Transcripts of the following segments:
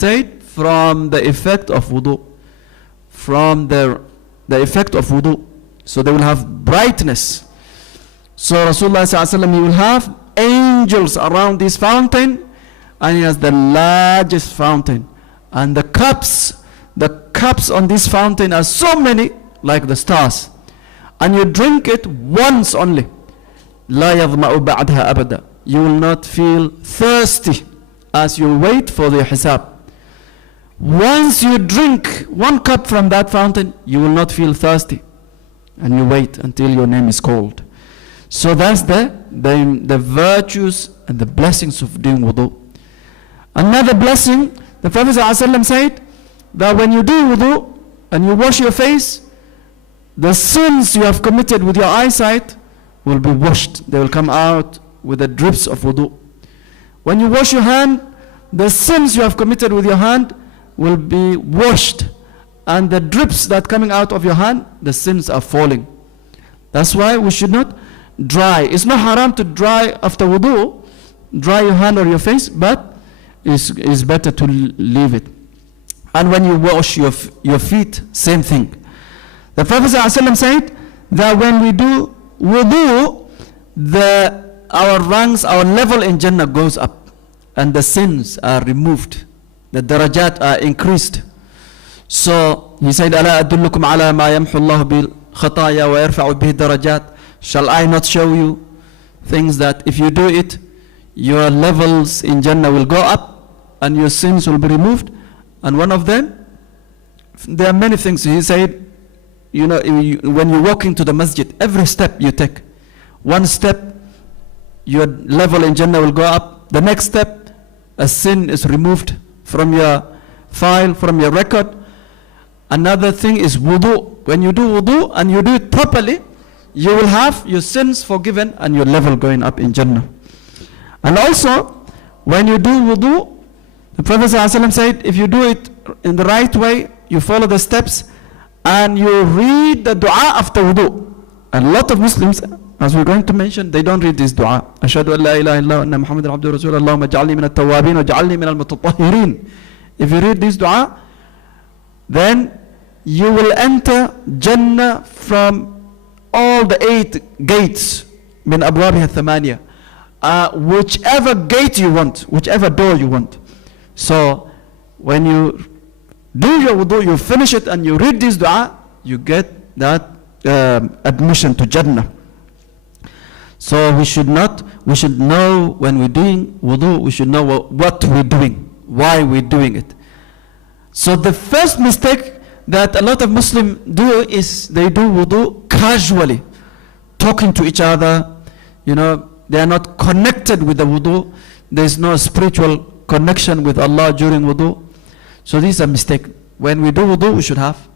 said from the effect of wudu. From the effect of wudu. So they will have brightness. So Rasulullah ﷺ, he will have angels around this fountain, and he has the largest fountain. And the cups on this fountain are so many, like the stars. And you drink it once only. لا يظمأ بعدها أبدا. You will not feel thirsty as you wait for the hisab. Once you drink 1 cup from that fountain, you will not feel thirsty. And you wait until your name is called. So that's the virtues and the blessings of doing wudu. Another blessing, the Prophet ﷺ said that when you do wudu and you wash your face, the sins you have committed with your eyesight will be washed. They will come out with the drips of wudu. When you wash your hand, the sins you have committed with your hand will be washed. And the drips that coming out of your hand, the sins are falling. That's why we should not dry. It's not haram to dry after wudu, dry your hand or your face, but it's better to leave it. And when you wash your feet, same thing. The Prophet ﷺ said that when we do wudu, our ranks, our level in Jannah goes up, and the sins are removed, the darajat are increased. So he said, ألا أدلكم على ما يمحو الله بالخطايا ويرفع به الدرجات. Shall I not show you things that if you do it, your levels in Jannah will go up and your sins will be removed? And one of them, there are many things. He said, you know, when you walk into the masjid, every step you take, 1 step, your level in Jannah will go up. The next step, a sin is removed from your file, from your record. Another thing is wudu. When you do wudu and you do it properly, you will have your sins forgiven and your level going up in Jannah. And also, when you do wudu, the Prophet ﷺ said, if you do it in the right way, you follow the steps, and you read the dua after wudu. A lot of Muslims, as we're going to mention, they don't read this dua. أشهد أن لا إله إلا الله وأن محمد عبده ورسوله اللهم اجعلني من التوابين واجعلني من المتطهرين. If you read this dua, then you will enter Jannah from all the 8 gates, min abwabiha thamaniya, whichever gate you want, whichever door you want. So when you do your wudu, you finish it and you read this dua, you get that admission to Jannah. So we should know when we're doing wudu, we should know what we're doing, why we're doing it. So the first mistake that a lot of Muslims do is they do wudu casually, talking to each other. You know, they are not connected with the wudu. There is no spiritual connection with Allah during wudu. So this is a mistake. When we do wudu, we should have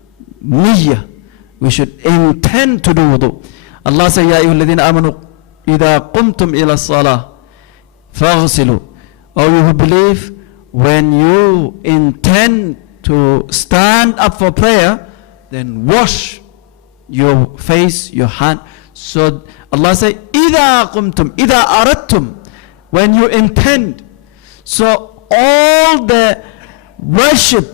niyyah. We should intend to do wudu. Allah says, Ya ayyuhalladhina amanu idha qumtum ila salah faghsilu. O you who believe, when you intend to stand up for prayer, then wash your face, your hand. So Allah says, إِذَا قُمْتُمْ إِذَا أَرَدْتُمْ, when you intend. So all the worship,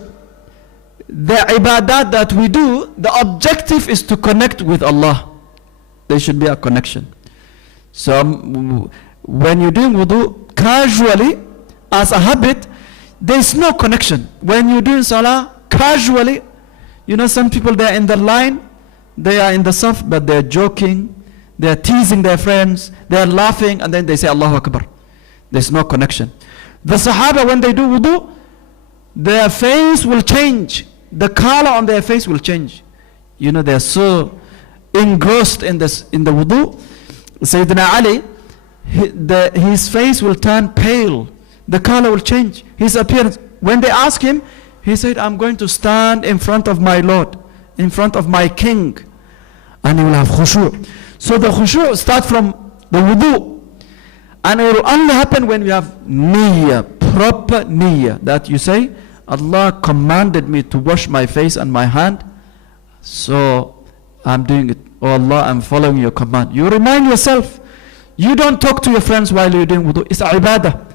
the ibadat that we do, the objective is to connect with Allah. There should be a connection. So when you're doing wudu casually, as a habit, there is no connection. When you're doing salah casually, you know, some people, they're in the line, they are in the saf, but they're joking, they're teasing their friends, they're laughing, and then they say Allahu Akbar. There's no connection. The Sahaba, when they do wudu, their face will change. The color on their face will change. You know, they're so engrossed in the wudu. Sayyidina Ali, his face will turn pale. The color will change. His appearance. When they ask him, he said, I'm going to stand in front of my Lord, in front of my King. And he will have khushu'. So the khushu' starts from the wudu. And it will only happen when we have niyyah, proper niyyah. That you say, Allah commanded me to wash my face and my hand, so I'm doing it. Oh Allah, I'm following your command. You remind yourself. You don't talk to your friends while you're doing wudu. It's a ibadah.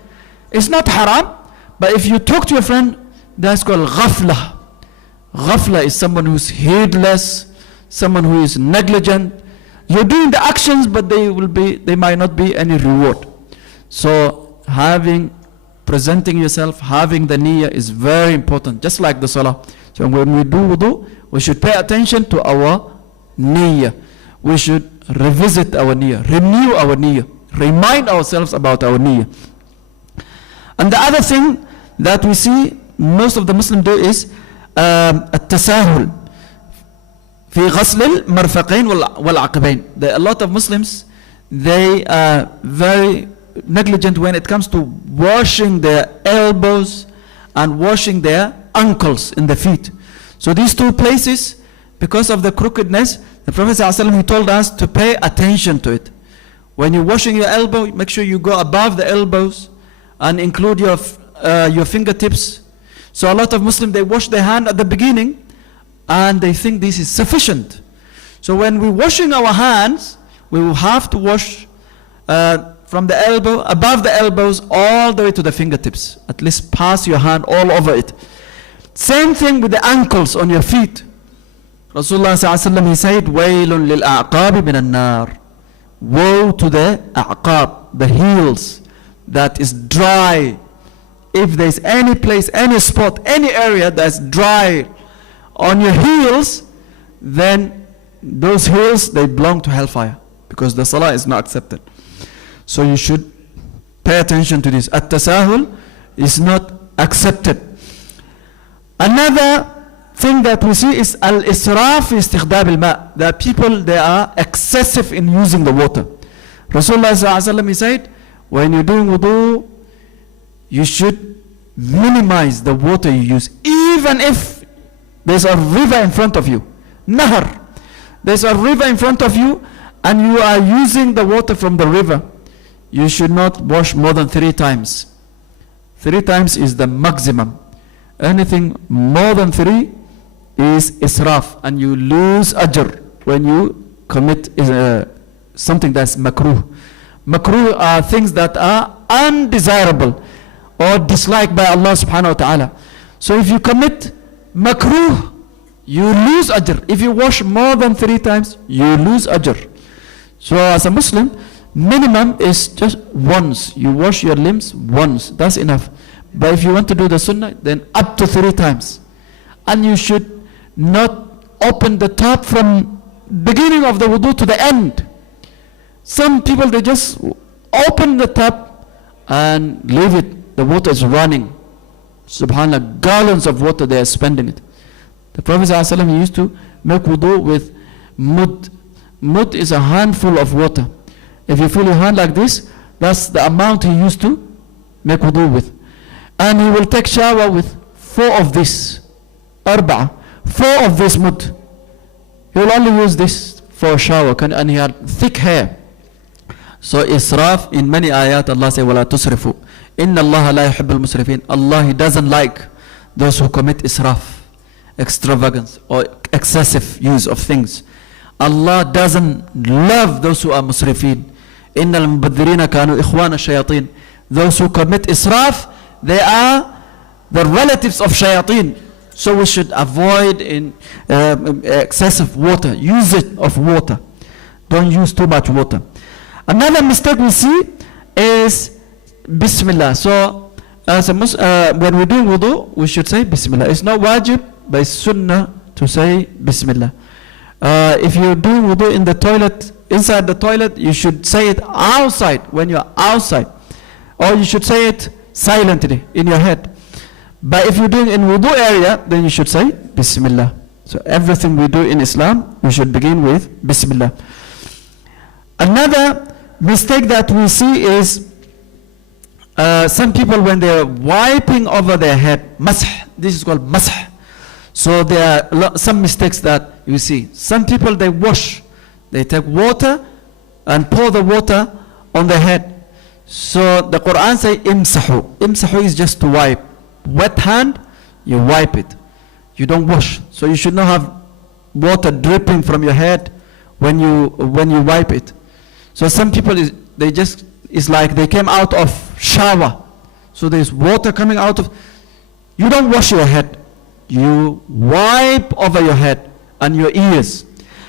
It's not haram, but if you talk to your friend, that's called ghafla. Ghafla is someone who's heedless, someone who is negligent. You're doing the actions, but they might not be any reward. So presenting yourself, having the niyyah is very important, just like the salah. So when we do wudu, we should pay attention to our niyyah. We should revisit our niyyah, renew our niyyah, remind ourselves about our niyyah. And the other thing that we see most of the Muslims do is التساهل في غسل المرفقين والعقبين. A lot of Muslims, they are very negligent when it comes to washing their elbows and washing their ankles in the feet. So these two places, because of the crookedness, the Prophet ﷺ, he told us to pay attention to it. When you're washing your elbow, make sure you go above the elbows and include your fingertips. So a lot of Muslims, they wash their hand at the beginning and they think this is sufficient. So when we're washing our hands, we will have to wash from the elbow, above the elbows, all the way to the fingertips. At least pass your hand all over it. Same thing with the ankles on your feet. Rasulullah ﷺ, he said, وَيْلٌ لِلْأَعْقَابِ مِنَ النَّارِ. Woe to the a'qab, the heels that is dry. If there's any place, any spot, any area that's dry on your heels, then those heels, they belong to hellfire, because the salah is not accepted. So you should pay attention to this. At-tasahul is not accepted. Another thing that we see is al-israf fi istikhdab al-ma'. That people, they are excessive in using the water. Rasulullah sallallahu alaihi wasallam, he said, when you're doing wudu, you should minimize the water you use. Even if there's a river in front of you, nahar, there's a river in front of you and you are using the water from the river, you should not wash more than 3 times. 3 times is the maximum. Anything more than 3 is israf, and you lose ajr when you commit something that's makruh. Makruh are things that are undesirable or disliked by Allah subhanahu wa ta'ala. So if you commit makruh, you lose ajr. If you wash more than 3 times, you lose ajr. So as a Muslim, minimum is just once. You wash your limbs once, that's enough. But if you want to do the sunnah, then up to 3 times. And you should not open the tap from beginning of the wudu to the end. Some people, they just open the tap and leave it. The water is running. Subhanallah, gallons of water they are spending it. The Prophet ﷺ, he used to make wudu with mud. Mud is a handful of water. If you fill your hand like this, that's the amount he used to make wudu with. And he will take shower with 4 of this. 4 of this mud. He will only use this for a shower, and he had thick hair. So israf, in many ayat, Allah says, وَلَا تُسْرِفُوا إِنَّ اللَّهَ لَا يُحِبُّ الْمُسْرِفِينَ. Allah, he doesn't like those who commit israf, extravagance or excessive use of things. Allah doesn't love those who are musrifin. إِنَّ الْمُبَذِّرِينَ كَانُوا إِخْوَانَ الشَّيَاطِينَ. Those who commit israf, they are the relatives of shayateen. So we should avoid excessive water, usage of water. Don't use too much water. Another mistake we see is Bismillah. So as when we're doing wudu, we should say Bismillah. It's not wajib, but it's sunnah to say Bismillah. If you're doing wudu in the toilet, inside the toilet, you should say it outside when you're outside. Or you should say it silently in your head. But if you're doing in wudu area, then you should say Bismillah. So everything we do in Islam, we should begin with Bismillah. Another mistake that we see is some people, when they're wiping over their head, masah, this is called masah. So there are some mistakes that you see. Some people, they wash, they take water and pour the water on their head. So the Qur'an says imsahu. Imsahu is just to wipe. Wet hand, you wipe it. You don't wash. So you should not have water dripping from your head when you wipe it. So some people, it's like they came out of shower. So there's water coming out of. You don't wash your head. You wipe over your head and your ears.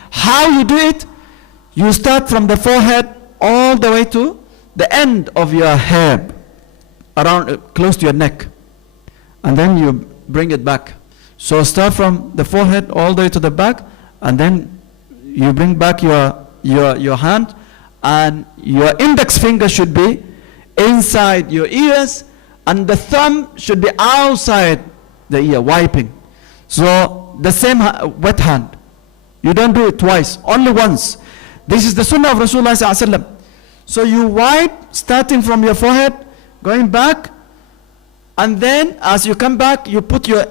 How you do it? You start from the forehead all the way to the end of your hair, around close to your neck, and then you bring it back. So start from the forehead all the way to the back, and then you bring back your hand, and your index finger should be inside your ears, and the thumb should be outside the ear, wiping. So the same wet hand. You don't do it twice, only once. This is the sunnah of Rasulullah sallallahu alaihi wasallam. So you wipe starting from your forehead, going back, and then as you come back, you put your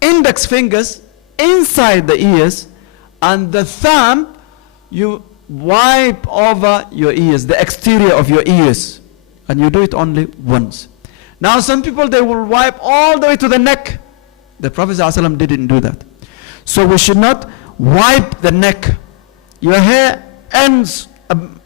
index fingers inside the ears, and the thumb, you wipe over your ears, the exterior of your ears, and you do it only once. Now some people, they will wipe all the way to the neck. The Prophet ﷺ didn't do that. So we should not wipe the neck. Your hair ends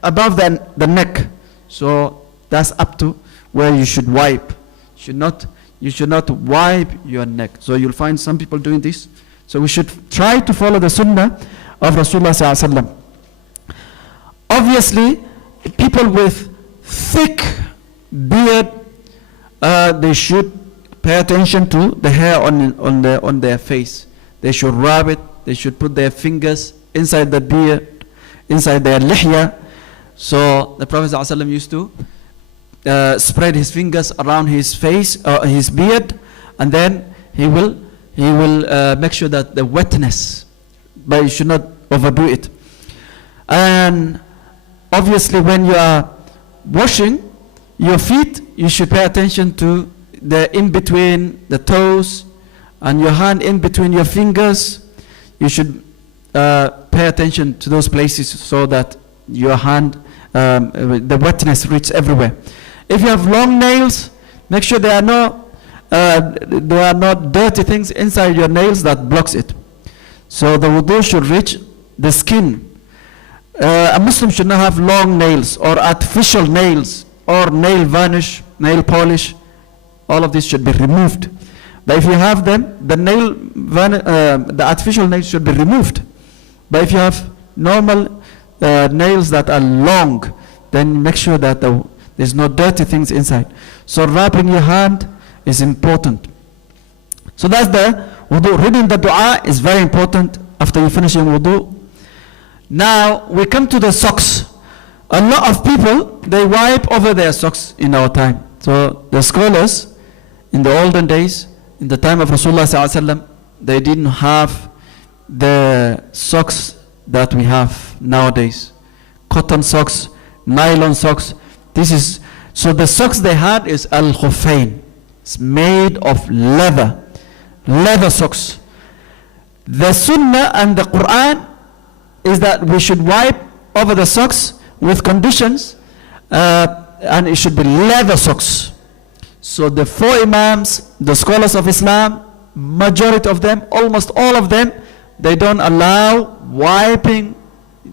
above the neck, so that's up to where you should wipe. You should not wipe your neck. So you'll find some people doing this. So we should try to follow the sunnah of Rasulullah sallallahu alaihi wasallam. Obviously, people with thick beard, they should pay attention to the hair on their face. They should rub it. They should put their fingers inside the beard, inside their lihya. So the Prophet ﷺ used to spread his fingers around his face, his beard, and then he will make sure that the wetness, but you should not overdo it. And obviously, when you are washing your feet, you should pay attention to the in between the toes and your hand in between your fingers. You should pay attention to those places so that your hand, the wetness reaches everywhere. If you have long nails, make sure there are not dirty things inside your nails that blocks it. So the wudu should reach the skin. A Muslim should not have long nails or artificial nails or nail varnish, nail polish. All of this should be removed. But if you have them, the artificial nails should be removed. But if you have normal nails that are long, then make sure that there's no dirty things inside. So wrapping your hand is important. So that's the wudu. Reading the dua is very important after you finish your wudu. Now we come to the socks. A lot of people, they wipe over their socks in our time. So the scholars in the olden days, in the time of Rasulullah sallallahu alaihi wasallam, they didn't have the socks that we have nowadays. Cotton socks, nylon socks. So the socks they had is al-khuffayn. It's made of leather socks. The sunnah and the Qur'an is that we should wipe over the socks with conditions, and it should be leather socks. So the four imams, the scholars of Islam, majority of them, almost all of them, they don't allow wiping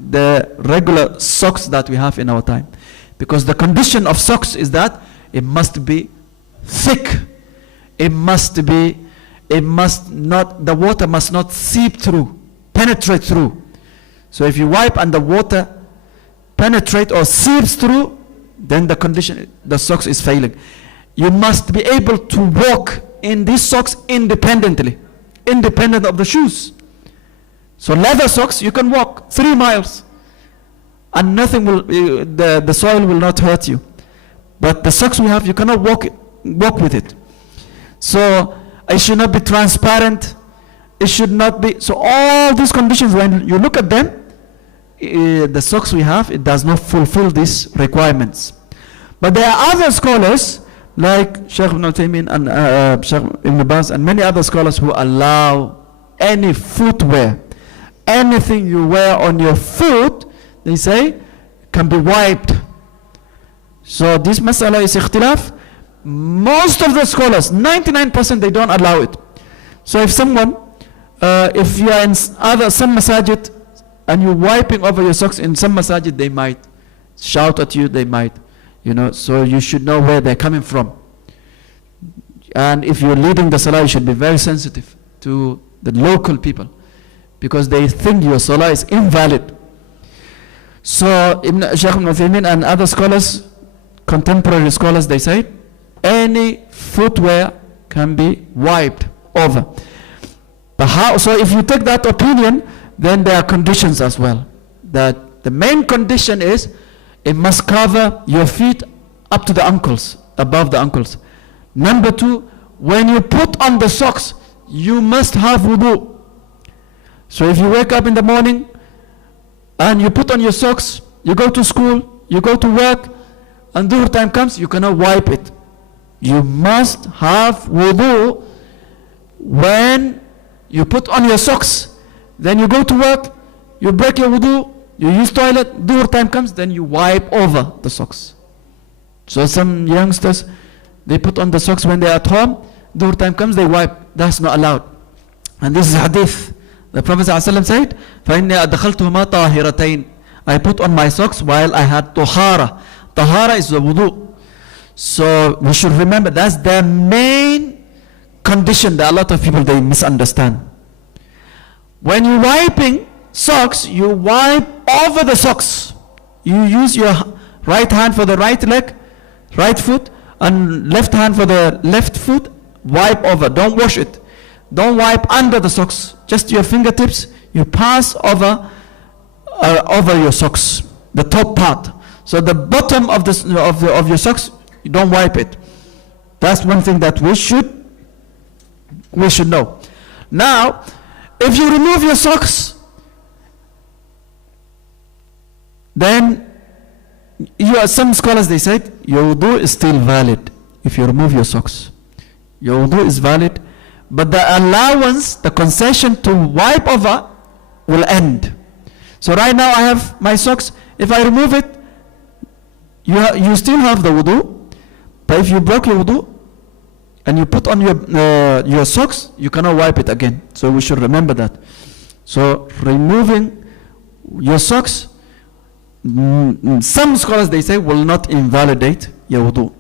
the regular socks that we have in our time. Because the condition of socks is that it must be thick. The water must not seep through, penetrate through. So if you wipe and the water penetrate or seeps through, then the socks is failing. You must be able to walk in these socks independent of the shoes. So leather socks, you can walk 3 miles and nothing will, the soil will not hurt you. But the socks we have, you cannot walk with it. So it should not be transparent. It should not be, so all these conditions, when you look at them, the socks we have, it does not fulfill these requirements. But there are other scholars like Sheikh Ibn Taymiyyah and Sheikh Ibn Baz and many other scholars who allow any footwear, anything you wear on your foot, they say can be wiped. So this mas'ala is ikhtilaf. Most of the scholars, 99%, they don't allow it. So if someone, if you are in some masajid and you're wiping over your socks in some masajid, they might shout at you, they might, so you should know where they're coming from. And if you're leading the salah, you should be very sensitive to the local people, because they think your salah is invalid. So Shaykh Ibn Uthaymeen and other scholars, contemporary scholars, they say any footwear can be wiped over. But how? So if you take that opinion, then there are conditions as well. That the main condition is it must cover your feet up to the ankles, above the ankles. Number two, when you put on the socks, you must have wudu. So if you wake up in the morning and you put on your socks, you go to school, you go to work, and dhuhr time comes, you cannot wipe it. You must have wudu when you put on your socks. Then you go to work, you break your wudu, you use toilet, dhuhr time comes, then you wipe over the socks. So some youngsters, they put on the socks when they're at home, dhuhr time comes, they wipe. That's not allowed. And this is hadith. The Prophet ﷺ said, فَإِنِّي أَدْخَلْتُهُمَا طَاهِرَتَيْنِ, I put on my socks while I had tahara. Tahara is the wudu. So we should remember that's the main condition that a lot of people, they misunderstand. When you're wiping socks, you wipe over the socks. You use your right hand for the right leg, right foot, and left hand for the left foot. Wipe over, don't wash it. Don't wipe under the socks, just your fingertips. You pass over your socks, the top part. So the bottom of your socks, you don't wipe it. That's one thing that we should know. Now, if you remove your socks, then some scholars, they said your wudu is still valid. If you remove your socks, your wudu is valid, but the allowance, the concession to wipe over will end. So right now I have my socks. If I remove it, you still have the wudu. But if you broke your wudu and you put on your socks, you cannot wipe it again. So we should remember that. So removing your socks, some scholars, they say, will not invalidate your wudu.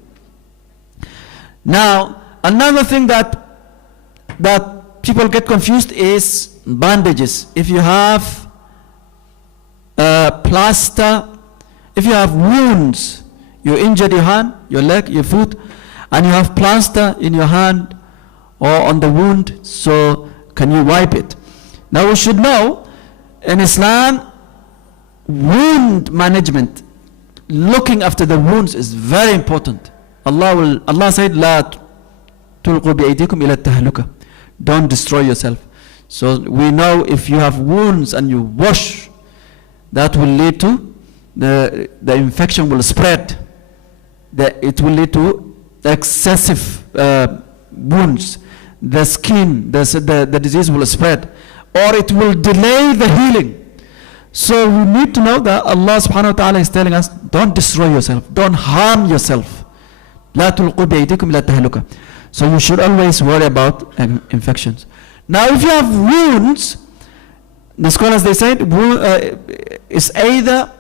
Now, another thing that people get confused is bandages. If you have plaster, if you have wounds, you injured your hand, your leg, your foot, and you have plaster in your hand or on the wound, so can you wipe it? Now we should know, in Islam, wound management, looking after the wounds, is very important. Allah said, "La tulqu bi'aydikum ila tahluka." Don't destroy yourself. So we know if you have wounds and you wash, that will lead to the infection will spread. It will lead to excessive wounds. The skin, the disease will spread, or it will delay the healing. So we need to know that Allah subhanahu wa ta'ala is telling us, don't destroy yourself, don't harm yourself. La tulqu bi'aydikum ila tahluka. So you should always worry about infections. Now if you have wounds, the scholars, they said, is either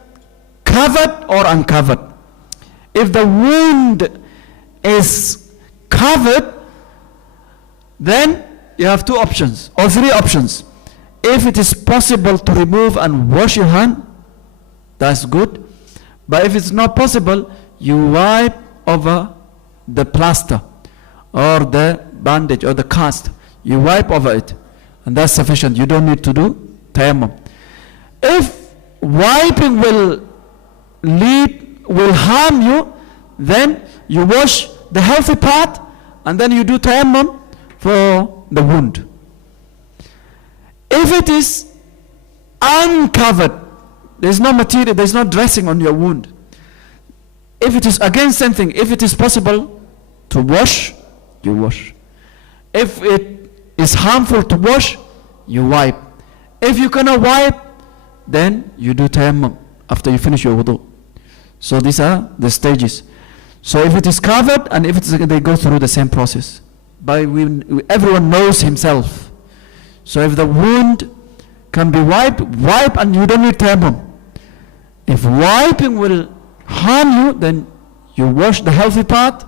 covered or uncovered. If the wound is covered, then you have two options or three options. If it is possible to remove and wash your hand, that's good. But if it's not possible, you wipe over the plaster or the bandage or the cast. You wipe over it, and that's sufficient. You don't need to do tayammum. If wiping will harm you, then you wash the healthy part and then you do tayammum for the wound. If it is uncovered, there's no material, there's no dressing on your wound. If it is, again, same thing. If it is possible to wash, you wash. If it is harmful to wash, you wipe. If you cannot wipe, then you do tayammum after you finish your wudu. So these are the stages. So if it is covered and if they go through the same process. Everyone knows himself. So if the wound can be wiped, wipe, and you don't need tayammum. If wiping will harm you, then you wash the healthy part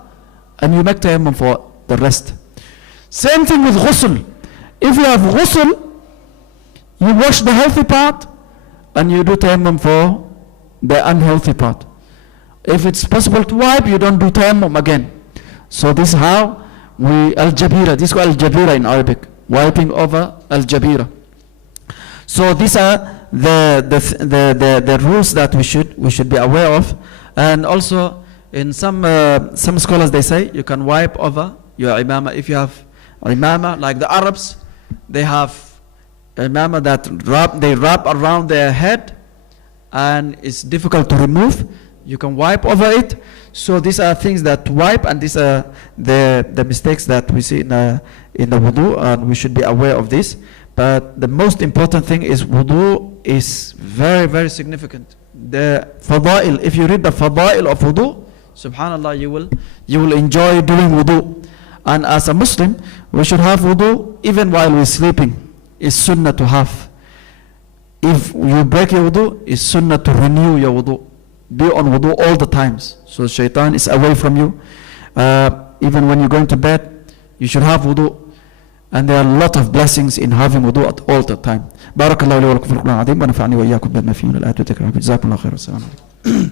and you make tayammum for the rest. Same thing with ghusl. If you have ghusl, you wash the healthy part and you do tayammum for the unhealthy part. If it's possible to wipe, you don't do tayammum again. So this is how we al-jabira. This is called al-jabira in Arabic, wiping over al-jabira. So these are the rules that we should be aware of. And also in some scholars, they say you can wipe over your imama. If you have imama, like the Arabs, they have imama that they wrap around their head and it's difficult to remove. You can wipe over it. So these are things that wipe, and these are the mistakes that we see in the wudu, and we should be aware of this. But the most important thing is wudu is very, very significant. The fada'il, if you read the fada'il of wudu, subhanallah, you will enjoy doing wudu. And as a Muslim, we should have wudu even while we're sleeping. It's sunnah to have. If you break your wudu, it's sunnah to renew your wudu. Be on wudu all the times, so shaitan is away from you. Even when you're going to bed, you should have wudu. And there are a lot of blessings in having wudu at all the time. Barakallahu li wa lakum fil Qur'an azim wa nafa'ani wa iyyakum bima fihi min al-ayati wa dhikri. Jazakumullahu khairan. Assalamu alaikum.